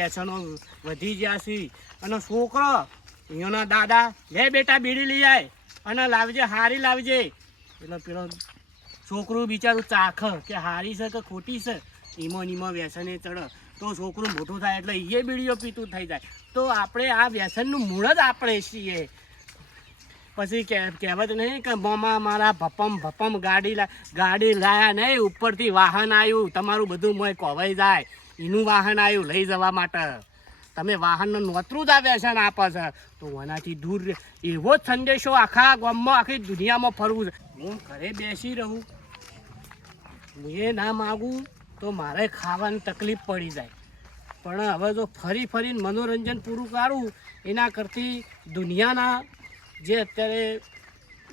વ્યસનો વધી ગયા છે અને છોકરો અહીંયાના દાદા, લે બેટા, બીડી લઈ આય. અને લાવજે, હારી લાવજે. એટલે પેલો છોકરું બિચારું ચાખ કે હારી છે કે ખોટી છે. ઈમો નીમો વ્યસને ચડે. તો છોકરું મોટું થાય એટલે એ બીડીઓ પીતું થઈ જાય. તો આપણે આ વ્યસનનું મૂળ જ આપણે છીએ. પછી કે- કહેવત નહીં કે મોમાં મારા ભપમ ભપમ ગાડી ગાડી લાયા નહીં, ઉપરથી વાહન આવ્યું તમારું બધું મોય કોવાઈ જાય. એનું વાહન આવ્યું લઈ જવા માટે. તમે વાહનનું નોતરું જ આ વ્યસન આપે છે તો એનાથી દૂર. એવો જ સંદેશો આખા ગામમાં, આખી દુનિયામાં ફરવું છે. હું ઘરે બેસી રહું. એ ના માગું તો મારે ખાવાની તકલીફ પડી જાય. પણ હવે જો ફરી ફરીને મનોરંજન પૂરું કાઢું, એના કરતી દુનિયાના જે અત્યારે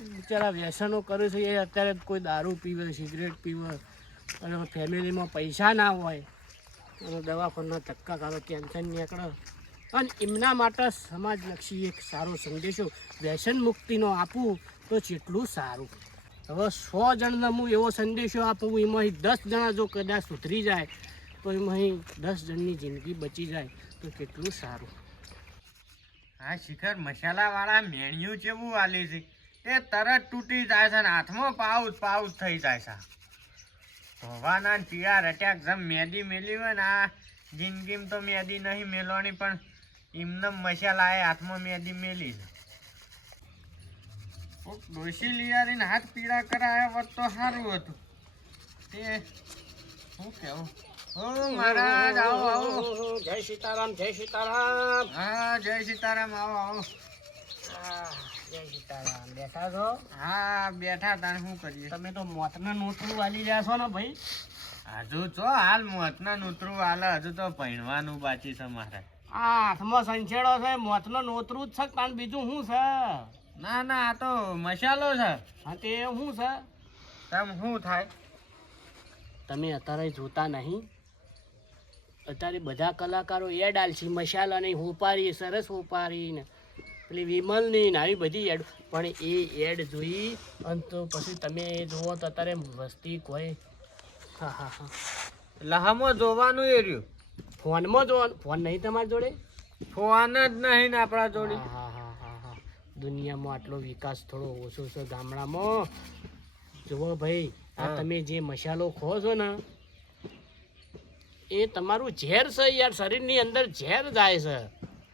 બિચારા વ્યસનો કરે છે, એ અત્યારે કોઈ દારૂ પીવે, સિગરેટ પીવે, અને ફેમિલીમાં પૈસા ના હોય અને દવાખાના ધક્કા કાઢો ટેન્શન નીકળે અને એમના માટે સમાજલક્ષી એક સારો સંદેશો, વ્યસન મુક્તિનો આપું તો જેટલું સારું. હવે સો જણને હું એવો સંદેશો આપું એમાંથી દસ જણા જો કદાચ સુધરી જાય, તો એમાંથી દસ જણની જિંદગી બચી જાય, તો કેટલું સારું. આ શિખર મસાલાવાળા મેણ્યું જેવું આલ્યું છે. એ તરત તૂટી જાય છે ને હાથમાં પાઉચ પાઉચ થઈ જાય છે. ધોવાના ને પીળા રટ્યા જેમ મેદી મેલી હોય ને આ જિંદગીમાં તો મેદી નહીં મેલવાની પણ એમને મસાલા એ હાથમાં મેદી મેલી છે. લિયારીને હાથ પીળા કરાયા હોત તો સારું હતું. તે શું કેવું ઓ મહારાજ આવો આવો. જય સીતારામ જય સીતારામ. હા જય સીતારામ આવો આવો. બેઠા છો હા બેઠા તાણ શું કરીએ? તમે તો મોતના નોતરું વાલી રહ્યા છો ને ભાઈ? હજુ તો હાલ મોતના નોતરું હાલ હજુ તો ભણવાનું બાકી છે મારે. આ હાથમાં સંછેડો છે મોતનો નોતરું જ છે કારણ બીજું શું છે? ના ના આ તો મસાલો છે. હા તે શું છે? તમ શું થાય? તમે અત્યારે જોતા નહીં. અત્યારે બધા કલાકારો એડ ડાલશી મસાલા નહીં હોપારી સરસ હોપારી ને પેલી વિમલની નાની બધી એડ પણ એ એડ જોઈ અને તો પછી તમે એ જોવો તો અત્યારે વસ્તી કોઈ. હા હા હા. લહામો જોવાનું એ રહ્યું. ફોનમાં જોવાનું ફોન નહીં તમારી જોડે? ફોન જ નહીં ને આપણા જોડે. હા હા હા હા હા. દુનિયામાં આટલો વિકાસ થોડો ઓછો છે ગામડામાં. જુઓ ભાઈ આ તમે જે મસાલો ખો છો ને એ તમારું ઝેર છે યાર શરીરની અંદર ઝેર જાય છે.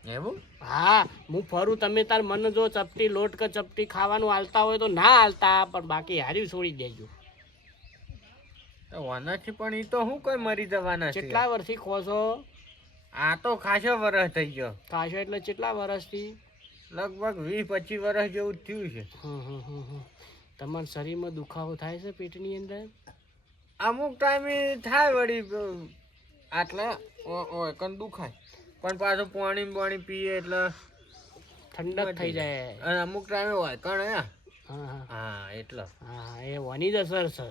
એવું? હા હું ફરું તમે તાર મને જો ચપટી લોટ કે ચપટી ખાવાનું હાલતા હોય તો ના હાલતા પણ બાકી હાર્યું છોડી દેજો. તો ઓનાથી પણ એ તો શું કોઈ મરી જવાના છે? કેટલા વર્ષથી ખો છો આ તો ખાસો વરસ થઈ ગયો. ખાસો એટલે કેટલા વર્ષથી લગભગ વીસ પચીસ વર્ષ જેવું થયું છે. તમારા શરીરમાં દુખાવો થાય છે પેટની અંદર? અમુક ટાઈમે થાય વળી આટલે દુખાય. પણ પાછું પાણી પાણી પીએ એટલે ઠંડક થઈ જાય. અને અમુક ટાઈમે હોય કણ હે? હા હા. હા એટલે. હા એ વાની જ અસર છે.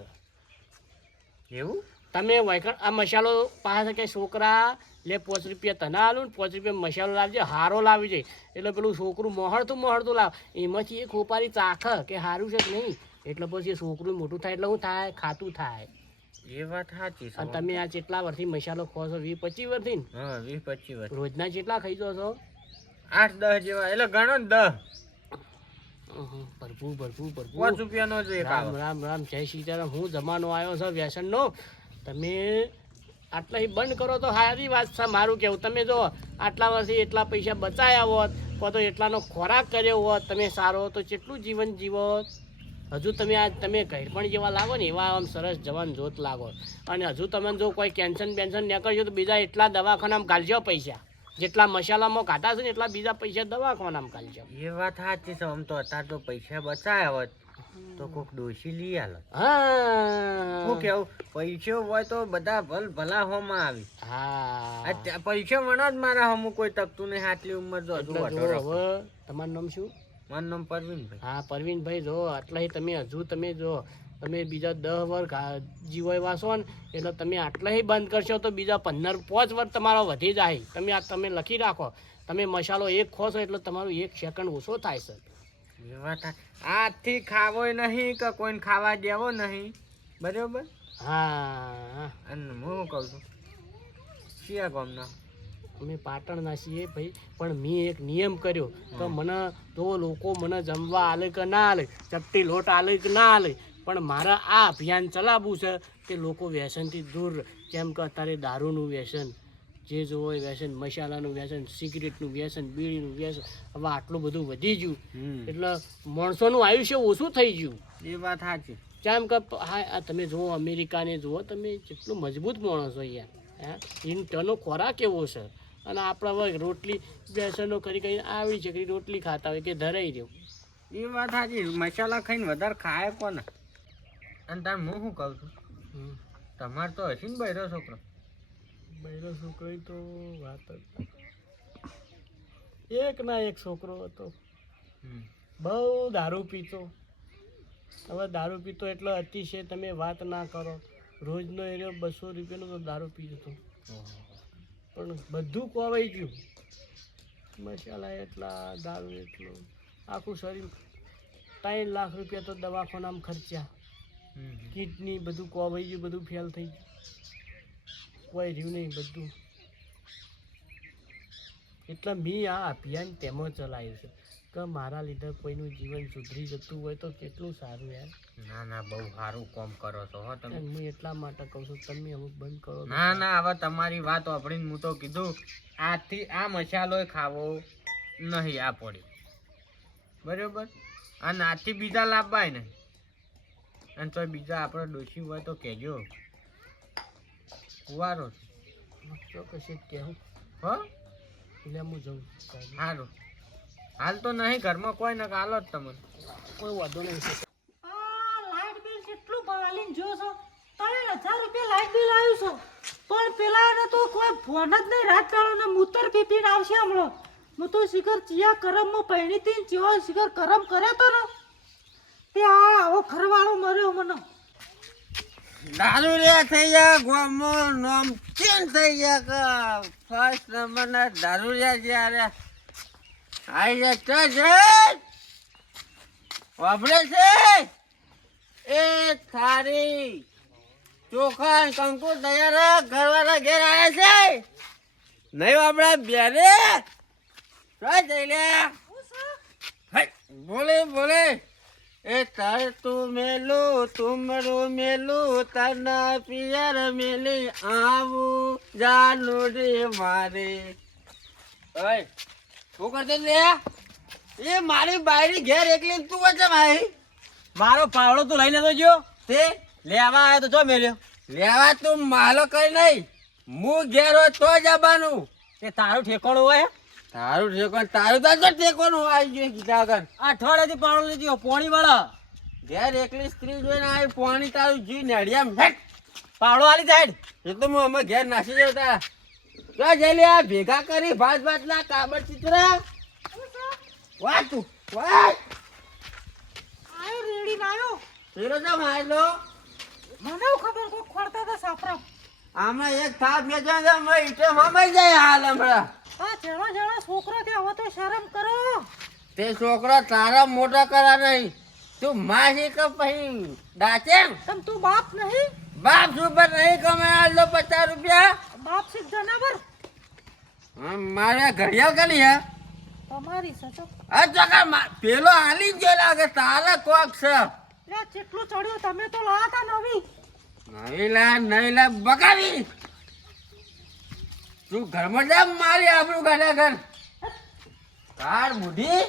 એવું? તમે વાયકણ આ મસાલો પાસે કે છોકરા લે પાંચ રૂપિયા તને આલું ને પાંચ રૂપિયા મસાલો લાવજે હારો લાવી જાય એટલે પેલું છોકરું મોહળતું મોહળતું લાવ. એમાંથી એક હોપારી ચાખ કે સારું છે કે નહીં? એટલે પછી એ છોકરું મોટું થાય એટલે શું થાય? ખાતું થાય. એ વાત સાચી છે. અને તમે આ કેટલા વર્ષથી મસાલો ખો છો વીસ પચીસ વર્ષથી ને? હા વીસ પચીસ વર્ષ રોજના કેટલા ખાઈ જો છો? આઠ દસ જેવા એટલે ગણો ને દસ. ભરપૂર ભરપૂર પાંચ ભરપૂર રૂપિયાનો રામ રામ રામ જય સીતારામ હું જમાનો આવ્યો છે વ્યસનનો. તમે આટલા બંધ કરો તો સારી વાત છે મારું કેવું. તમે જો આટલા વર્ષથી એટલા પૈસા બચાયા હોત તો એટલાનો ખોરાક કર્યો હોત તમે સારો તો કેટલું જીવન જીવો હજુ તમે આ તમે ઘર પણ જેવા લાગો ને એવા આમ સરસ જવાન જોત લાગો. અને હજુ તમે જો કોઈ કેન્સન બેન્સન નીકળજો તો બીજા એટલા દવાખાનામાં ગાલજો પૈસા. જેટલા મસાલામાં કાઢા છે ને એટલા બીજા પૈસા દવાખાનામાં ગાલજો. એ વાત સાચી છે આમ તો અત્યારે તો પૈસા બચાયા હોત તો કોક ડોશી લઈ આલો. હા. હું કેવું? પૈસો હોય તો બધા ભલ ભલા હોમાં આવી. હા. પૈસો વણો જ મારા હમું કોઈ તકતું નહીં આટલી ઉંમર જો. હવે તમારું નામ શું? મારું નામ પરવીનભાઈ. હા પરવીનભાઈ જો આટલા તમે હજુ તમે જો તમે બીજા દસ વર્ષ જીવો વાસો ને એટલે તમે આટલા બંધ કરશો તો બીજા પંદર પાંચ વર્ષ તમારો વધી જાય. તમે આ તમે લખી રાખો. તમે મસાલો એક ખોશો એટલે તમારું એક સેકન્ડ ઓછો થાય છે આજથી ખાવો નહીં કે કોઈને ખાવા દેવો નહીં. બરાબર? હા. અને હું કહું છું શિયા ગામના. અમે પાટણના છીએ ભાઈ પણ મેં એક નિયમ કર્યો તો મને તો લોકો મને જમવા આલે કે ના આલે ચપટી લોટ આલે કે ના આલે પણ મારા આ અભિયાન ચલાવવું છે કે લોકો વ્યસનથી દૂર. જેમ કે અત્યારે દારૂનું વ્યસન જે જોવો એ વ્યસન મસાલાનું વ્યસન સિગરેટનું વ્યસન બીડીનું વ્યસન હવે આટલું બધું વધી ગયું. એટલે માણસોનું આયુષ્ય ઓછું થઈ ગયું. એ વાત સાચી. જેમ કે હા તમે જુઓ અમેરિકાને જુઓ તમે જેટલું મજબૂત માણસ હોય યાર હે? ઇન્ટરનો ખોરાક એવો છે. અને આપણે હવે રોટલી બેસનો કરી કરીને આવી છે રોટલી ખાતા હોય કે ધરાઈ રહ્યો. એ વાત સાચી મસાલા ખાઈને વધારે ખાય કોને? અને તાર હું શું કહું છું? તમારે તો હશે ને બૈરો છોકરો. બૈરો છોકરો તો વાત જ એક ના એક છોકરો હતો. બહુ દારૂ પીતો. હવે દારૂ પીતો એટલો અતિશય તમે વાત ના કરો. રોજનો એરિયો બસો રૂપિયાનો તો દારૂ પી જતો. પણ બધું કોવાઈ ગયું. મસાલા એટલા દારૂ એટલું. આખું શરીર ત્રણ લાખ રૂપિયા તો દવાખાનામાં ખર્ચ્યા. કિડની બધું કોવાઈ ગયું બધું ફેલ થઈ ગયું. કોઈ રહ્યું નહીં બધું. એટલે મેં આ અભિયાન તેમાં ચલાવ્યું છે. કે મારા લીધે કોઈનું જીવન સુધરી જતું હોય તો કેટલું સારું યાર. ના ના બહુ સારું કામ કરો છો હો તમે. હું એટલા માટે કહું છું તમે અમુક બંધ કરો ના ના હવે તમારી વાત વાપરીને હું તો કીધું આથી આ મસાલો ખાવો નહીં આ પડી બરાબર? અને આથી બીજા લાવવાય નહીં. અને તો બીજા આપણે ડોશી હોય તો કહેજો. કુવારો છે. ચોક્કસ કહેવું. હો? એટલે હું જઉં. સારું. હાલ તો નહીં ઘરમાં કોઈ ને હાલો જ તમને. કોઈ વાંધો નહીં. કેટલું ભાલીને જો છો? ત્રણ હજાર રૂપિયા લાઇટ બિલ પણ પેલાને તો કોઈ ફોન જ નહીં. રાત ને મૂતર પીપીને આવશે હમણાં. હું શિખર ચિયા કરમમાં પહેણી હતી ચિયો શિખર કરમ કર્યો તો ને, તે આ આવો ખરવાળો મર્યો મને. દારૂ થઈ ગયા, ગોમો, નામ, ચેન થઈ ગયા કે ફર્સ્ટ નંબર ના દારૂ રે જ્યારે. આઈ જાય તો છે વાપરે છે. એ થારી ચોખા કંકુ તૈયાર ઘરવાળા ઘેર આવ્યા છે. નહીં આપણા બેરે જઈ લે બોલે બોલે. એ તાર તું મેલું, તુમરું મેલું તના પિયર મેલી આવું. જાનું રે મારે. ઓય, શું કરતો લે એ મારી બાયરી ઘેર એકલી તું વચ્ચે ભાઈ મારો પાવડો તું લઈને તો જો. તે લેવા આવ્યો તો જો મેલ્યો. લેવા તું માલો કઈ નહીં. હું ઘેર હોય તો જ આવવાનું. તે તારું ઠેકોણું હોય તારું ઠેકોણ તારું તો ઠેકોણું આવી ગયું કીધા આગળ અઠવાડિયાથી પાવડો લીધી પોણી વાળા. ઘેર એકલી સ્ત્રી જોઈને આવી પોણી તારું જી નડિયામ હેટ. પાવડો આલી જાય એ તો હું અમે ઘેર નાસી જતા. તો જઈ આ ભેગા કરી ભાત ભાતના કાબર ચિત્ર. વાહ તું વાહ. આયો રેડીને આવ્યો શીરો તો મારલો મને ખબર કોઈ ખોરતા હતા સાપરા? આમાં એક થાપ મે જો તો મેં ઈટે મમાઈ જાય હાલ હમણાં. આ જેણો જેણો છોકરો કે હવે તો શરમ કરો. તે છોકરો તારા મોટા કરા નહીં. તું માહી કે પછી દાચે તમ તું બાપ નહીં? બાપ સુપર નહીં કમાય હાલ લો પચાસ રૂપિયા. બાપ છે જનાવર. મારે ઘડિયાળ કરી હે. તમારી સચો અચ્છા પેલો હાલી જ ગયો લાગે તારા કોક છે. લે જેટલું ચડ્યું? તમે તો લાયા તા નવી. નહીલા બગાવી. તું ઘરમાં જા મારી આપણું ગાડા ઘર. કાર બુઢી.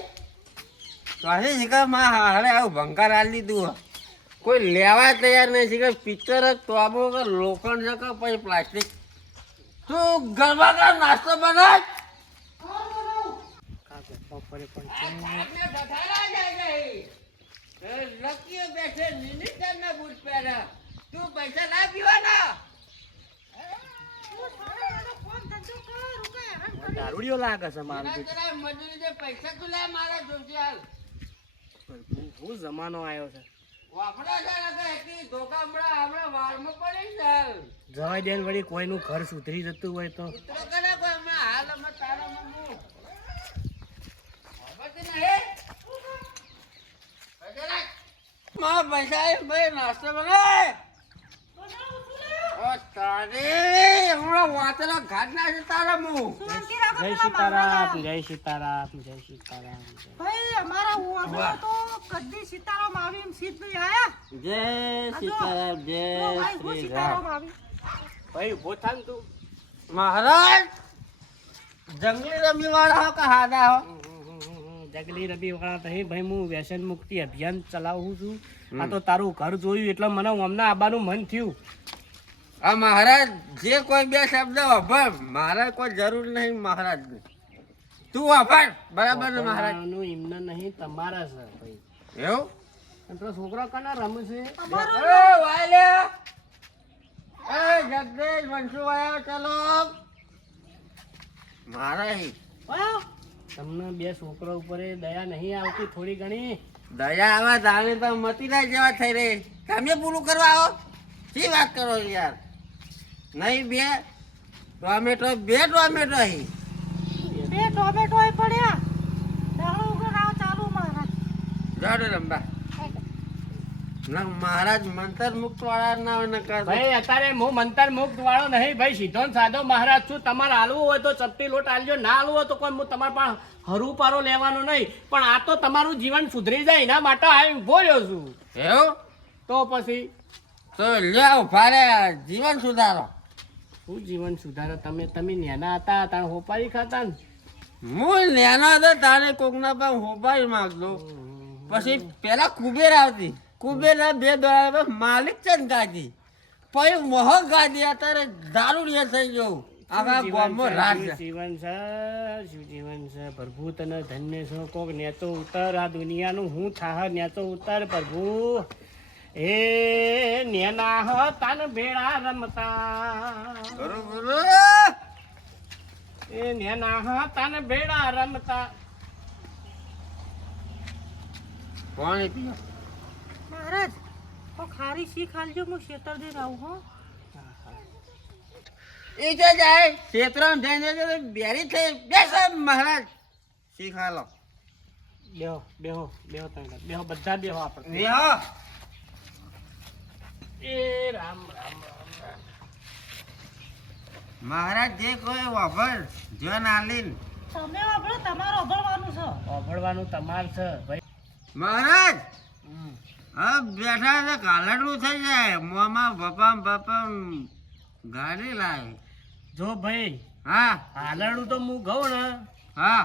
છે કે માં હાડે આવું ભંકાર આલી દીધું કોઈ લેવા તૈયાર નહીં છે કે પિક્ચર જ તો આબો કે લોખંડ છે કે પછી પ્લાસ્ટિક. તું ઘરમાં કર નાસ્તો બનાવ? પણ લકીઓ બેઠે નિનિતા ના બૂટ પહેરા. તું પૈસા ના પીવાના દારૂડિયો લાગે છે મારું જરા મજૂરી દે પૈસા તું લે મારા જોશે હાલ. હું- જમાનો આવ્યો છે. જવાય દેન વળી કોઈનું ઘર સુધરી જતું હોય તો ઉતરો કરે કોઈ હમણાં હાલ હમણાં તારા મમ્મું ખબર છે ને જરા માં પૈસા ભાઈ નાસ્તો બનાય ઓ તારે હમણાં વાતનો ઘાટ નાખે તારા મું જય સીતારામ જય સીતારામ જય સીતારામ ભાઈ અમારા તો કદી સીતારામ આવી એમ નહીં આયા. જય સીતારામ જય ભાઈ હું શ્રી રામ. ભાઈ ઊભો થાન તું. મહારાજ જંગલી રમી વાળા હો કે હાદા હો? જગલી રબી વખત નહીં ભાઈ હું વ્યસન મુક્તિ અભિયાન ચલાવું છું. આ તો તારું ઘર જોયું એટલે મને હમણાં આવવાનું મન થયું. આ મહારાજ જે કોઈ બે શબ્દ વાપર મારા કોઈ જરૂર નહીં મહારાજ. તું વાપર બરાબર ને મહારાજ? નું એમને નહીં તમારા છે ભાઈ. એવું? તો છોકરો કના રમશે? એ વાયલે એ જગદીશ વંશુ વાયો ચલો. મારા હી. તમને બે છોકરા ઉપર એ દયા નહીં આવતી થોડી ઘણી. દયા આવા તાણે તો મતીરાજ જેવા થઈ રહી. તમે પૂરું કરવા આવો. શી વાત કરો યાર? નહીં બે ટોમેટો બે ટોમેટો અહીં બે ટોમેટો પડ્યા. ચાલુ મારા. જાડો રંબા ના મહારાજ મંતર મુક્ત વાળા ના હોય ભાઈ અત્યારે હું મંતર મુક્ત વાળો નહીં ભાઈ સીધો સાધો મહારાજ છું. તમારે હાલવું હોય તો ચપટી લોટ આલજો ના હાલવું હોય તો કોઈ હું તમારે પણ હરું પારો લેવાનો નહીં. પણ આ તો તમારું જીવન સુધરી જાય એના માટે આ ઊભો રહ્યો છું. એવું? તો પછી? તો લ્યો ભારે જીવન સુધારો. શું જીવન સુધારો? તમે તમે નેના હતા તાણ હોપારી ખાતા ને? હું નેના હતા તારે કોકના પણ હોપારી માંગતો. પછી પેલા કુબેર આવતી. કુબેર બે દોડા માલિક છે ને ગાદી પછી મોહ ગાદી અત્યારે દારૂ રે થઈ જવું આવા ગામમાં રાજ જીવન છે. શું જીવન છે? પ્રભુ તને ધન્ય છો કોક નેતો ઉતર આ દુનિયાનું હું થાહ નેતો ઉતર પ્રભુ એ નેના હતા ને ભેળા રમતા. બરોબર એ નેના હતા ને ભેળા રમતા. પાણી પીઓ. મહારાજ ઓ ખારી શી ખાલજો હું શેતર દે આવું હો. એ જો જાય ક્ષેત્રમાં જઈને જો બેરી થઈ બેસો મહારાજ. શી ખાલો બેહો બેહો બેહો તમે બેહો બધા બેહો આપણે. બેહો. એ રામ રામ મહારાજ જે કોઈ વાભર જોન આલીન તમે વાભળો તમારો અભળવાનું છે. ઓભળવાનું તમાર છે ભાઈ. મહારાજ હમ. હા બેઠા છે કાલડું થઈ જાય. મોમાં બપામ બપામ ગાડી લાવે જો ભાઈ હા. હાલરડું તો હું ઘઉં ને હા.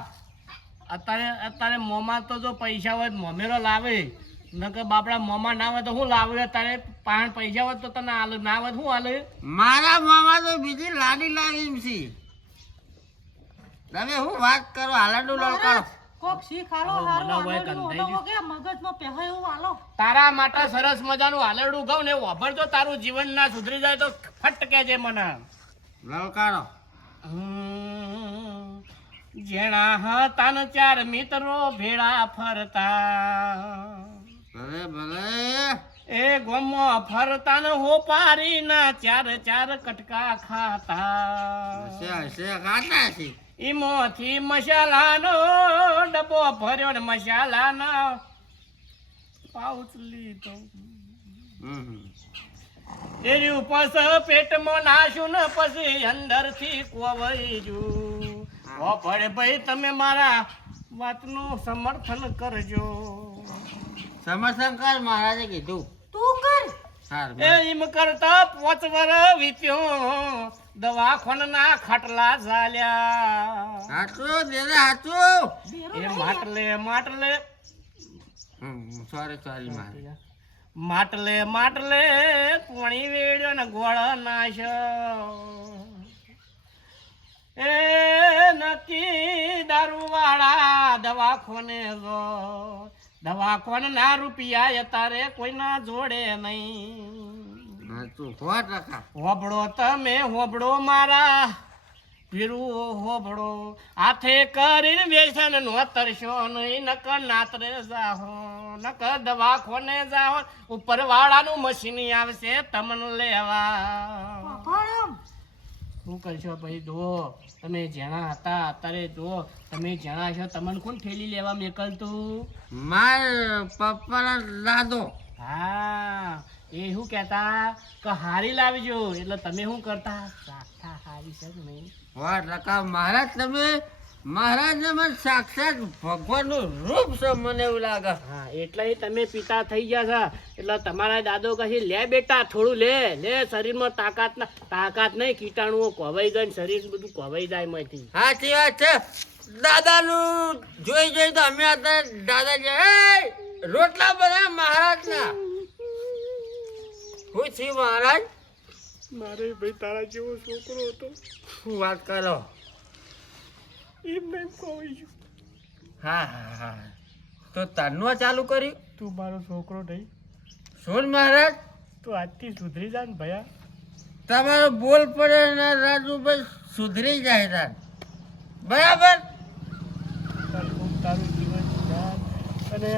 અત્યારે અત્યારે મોમાં તો જો પૈસા હોય મમેરો લાવે. નકર બાપડા મોમાં ના હોય તો હું લાવે? અત્યારે પાણ પૈસા હોય તો તને હાલે ના હોય હું હાલે મારા મોમાં તો બીજી લાડી લાવી છે. તમે હું વાત કરો? હાલડું લડકારો કોક શી ખાલો હારું કે મગજમાં પહેવાય એવું હાલો. તારા માટે સરસ મજાનું હાલરડું ગઉં ને વાપરજો તારું જીવન ના સુધરી જાય તો ફટ કહેજે મને. લલકારો જેણા હતા ને ચાર મિત્રો ભેળા ફરતા. ભલે ભલે. એ ગોમો ફરતા ને હોપારી ના ચાર ચાર કટકા ખાતા. હશે હશે ખાતા છે ઈમોથી મસાલાનો ડબ્બો ભર્યો ને મસાલાનો. પાઉચ લીધો. હમ હમ. એની ઉપર પેટમાં નાશું ને પછી અંદરથી કોવાઈ જુ ઓ ભડે ભાઈ તમે મારા વાતનું સમર્થન કરજો. સમરશંકર મહારાજે કીધું. તું કર. એમ કરતા પોચ વર વીત્યો ના ખાટલા ઝાલ્યા. હાચું દેને હાચું. એ માટલે માટલે. સોરી સોરી મારે. માટલે માટલે પાણી વેડ્યો ને ગોળ નાશ્યો એ નથી દારૂ વાળા દવાખોને જો. દવાખોને ના રૂપિયા અત્યારે કોઈના જોડે નહીં. હોબળો તમે હોબળો મારા પીરું હોબળો હાથે કરીને વ્યસન નો તરશો નહીં નકર નાતરે જાહો નકર દવાખોને જાહો. ઉપર વાળાનું મશીન આવશે તમને લેવા. પણ શું કરશો ભાઈ? જુઓ તમે જેણા હતા અત્યારે જુઓ તમે જેણા છો તમને કોણ ઠેલી લેવા મેકલતું? માર પપ્પાના દાદો. હા એ શું કહેતા? કે હારી લાવજો. એટલે તમે શું કરતા? હારી છે કે નહીં વાહ લકા મહારાજ તમે મહારાજ મને સાક્ષાત ભગવાનનું રૂપ છે મને એવું લાગે. હા એટલે તમે પિતા થઈ ગયા છે. એટલે તમારા દાદો કહે લે બેટા થોડું લે લે શરીરમાં તાકાત ના તાકાત નહીં કીટાણુઓ કોવાઈ ગઈ ને શરીર બધું કોવાઈ જાય માંથી સાચી વાત છે. દાદાનું જોઈ જોઈ તો અમે અત્યારે દાદા જે રોટલા બધા મહારાજ ના હું છું મહારાજ? મારે ભાઈ તારા જેવો છોકરો હતો. શું વાત કરો? એમ કહું છું હા હા હા. તો તારનું ચાલુ કર્યું? તું મારો છોકરો નહીં. શું મહારાજ? તું આજથી સુધરી જા ને ભયા. તમારો બોલ પડે ને રાજુભાઈ સુધરી જાય તાર. બરાબર? તારું જીવન અને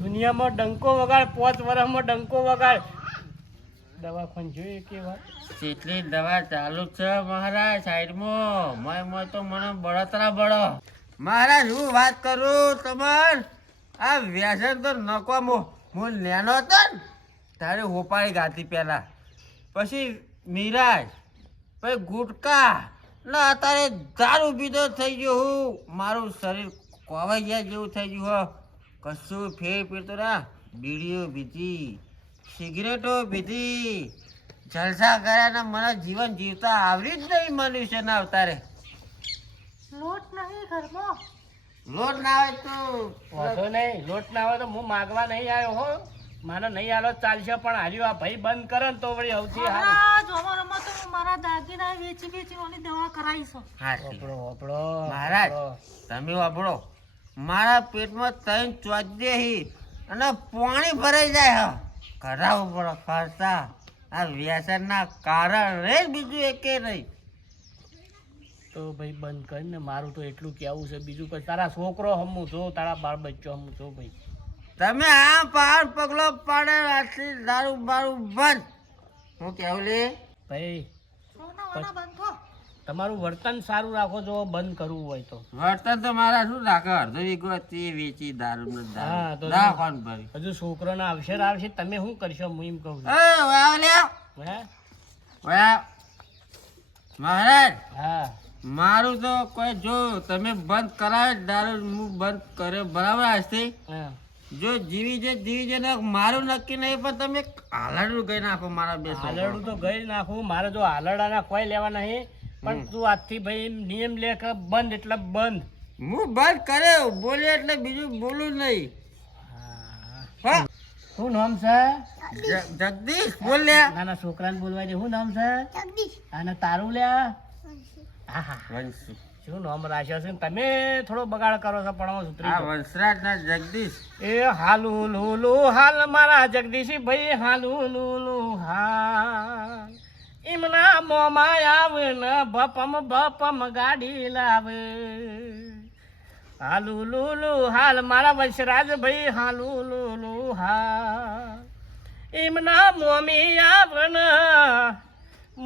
દુનિયામાં ડંકો વગાડ પાંચ વર્ષમાં ડંકો વગાડ. દવાખાન જોઈએ કે વાર કેટલી દવા ચાલુ છે મહારાજ સાઈડમાં. મય મય તો મને બળતરા બળો. મહારાજ હું વાત કરું તમાર? આ વ્યસન તો નકોમો હું નેનો હતો ને. તારે હોપાળી ગાતી પહેલા. પછી મિરાજ પછી ગુટકા. ને અત્યારે દારૂ પીધો થઈ ગયો હું. મારું શરીર કોવાઈ ગયા જેવું થઈ ગયું હો. કશું ફેર પીતો ના બીડીઓ પીધી સિગરેટો પીધી. જલસા કર્યા ને મને જીવન જીવતા આવડી જ નહીં મનુષ્યના અવતારે. લોટ નહીં ઘરમાં? લોટ ના આવે તો વાંધો નહીં લોટ ના આવે તો હું માગવા નહીં આવ્યો હો. મારે નહીં આલો ચાલશે પણ હાલ્યો આ ભાઈ બંધ કરે ને તો વળી સૌથી હાલ. તો હું મારા દાગીના વેચી વેચી ઓની દવા કરાવીશું હાચી. હોપડો હોપડો મહારાજ. તમે વાપરો. મારા પેટમાં ત્રણ ચોદ્ય અને પાણી ભરાઈ જાય હ. કરાવવું પડે ખર્ચા આ વ્યસનના કારણે રે બીજું એકે નહીં. તો ભાઈ બંધ કરીને મારું તો એટલું કેવું છે. બીજું કઈ તારા છોકરો હમું છો તારા બાળ બચ્ચો હમું છો ભાઈ. તમે આ પાર પગલો પાડે આટલી દારૂ બારૂ બંધ હું કેવું લે? ભાઈ સોના વાના બંધો તમારું વર્તન સારું રાખો જો બંધ કરવું હોય તો. વર્તન તો મારા શું રાખે? અડધો વીઘો તે વેચી દારૂ ને હા, તો દારૂ ના કોણ ભરી હજુ છોકરાના અવસર આવશે તમે શું કરશો હું એમ કહું? મહારાજ હા. મારું તો કોઈ જો તમે બંધ કરાવે દારૂ હું બંધ કરે બરાબર આજથી? જો જીવી જે જીવી જે મારું નક્કી નહીં પણ તમે હાલડું ગઈ નાખો મારા બે હાલડું તો ગઈ નાખું. મારે જો હાલડાના કોઈ લેવા નહીં. પણ તું આજથી ભાઈ નિયમ લે કે બંધ એટલે બંધ. હું બંધ કર્યો બોલે એટલે બીજું બોલું નહીં. હા. શું નામ છે? જગદીશ બોલ લે. નાના છોકરાને બોલવા દે. શું નામ છે? અને તારું લ્યા હા હા વંશુ. શું નામ રાખ્યો છે? તમે થોડો બગાડ કરો છો પણ હું આ વંશરાજ ના જગદીશ. એ હાલુ લુલુ હાલ મારા જગદીશી ભાઈ હાલુ લુલુ હાલ. એમના મોમાં આવે ને ભપમ ભપમ ગાડી લાવે. હાલુ લુલુ હાલ મારા વંશરાજ ભાઈ હાલુ લુલુ હા એમના મોમી આવે ને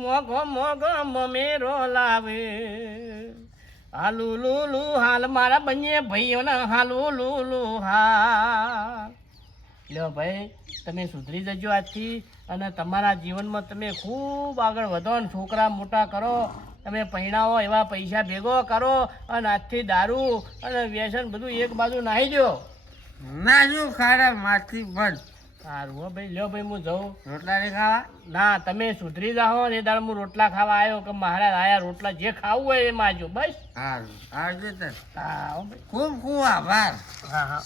મોગો મોગો મમેરો લાવે. હાલુ લુલુ હાલ મારા બંને ભાઈઓના હાલુ લુલુ હા લ્યો ભાઈ, તમે સુધરી જજો આજથી. અને તમારા જીવનમાં તમે ખૂબ આગળ વધો ને છોકરા મોટા કરો તમે પૈણાવો એવા પૈસા ભેગો કરો અને આજથી દારૂ અને વ્યસન બધું એક બાજુ નાહી દો. ના શું ખાડા માથી બંધ. સારું હો ભાઈ લ્યો ભાઈ હું જઉં. રોટલા નહીં ખાવા? ના તમે સુધરી જાઓ ને દાડ હું રોટલા ખાવા આવ્યો કે મહારાજ આયા રોટલા જે ખાવું હોય એ માજો બસ. સારું આવજો હા ખૂબ ખૂબ આભાર. હા હા.